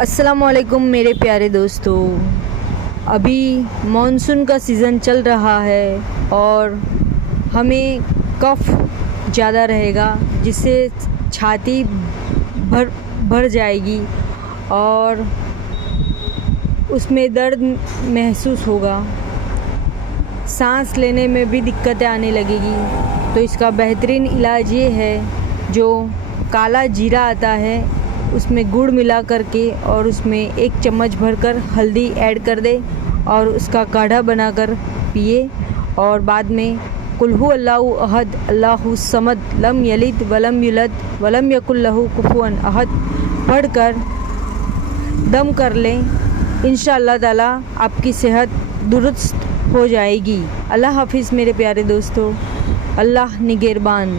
अस्सलामुअलैकुम मेरे प्यारे दोस्तों। अभी मॉनसून का सीज़न चल रहा है और हमें कफ़ ज़्यादा रहेगा, जिससे छाती भर जाएगी और उसमें दर्द महसूस होगा, सांस लेने में भी दिक्कतें आने लगेगी। तो इसका बेहतरीन इलाज ये है, जो काला जीरा आता है उसमें गुड़ मिला करके और उसमें 1 चम्मच भरकर हल्दी ऐड कर दे और उसका काढ़ा बनाकर पिए। और बाद में कुल हु अल्लाहु अहद अल्लाहु समद लम यलिद वलम युलद वलम यकुल लहू कुफुवन अहद पढ़कर दम कर लें। इंशाअल्लाह ताला आपकी सेहत दुरुस्त हो जाएगी। अल्लाह हाफिज़ मेरे प्यारे दोस्तों। अल्लाह निगहबान।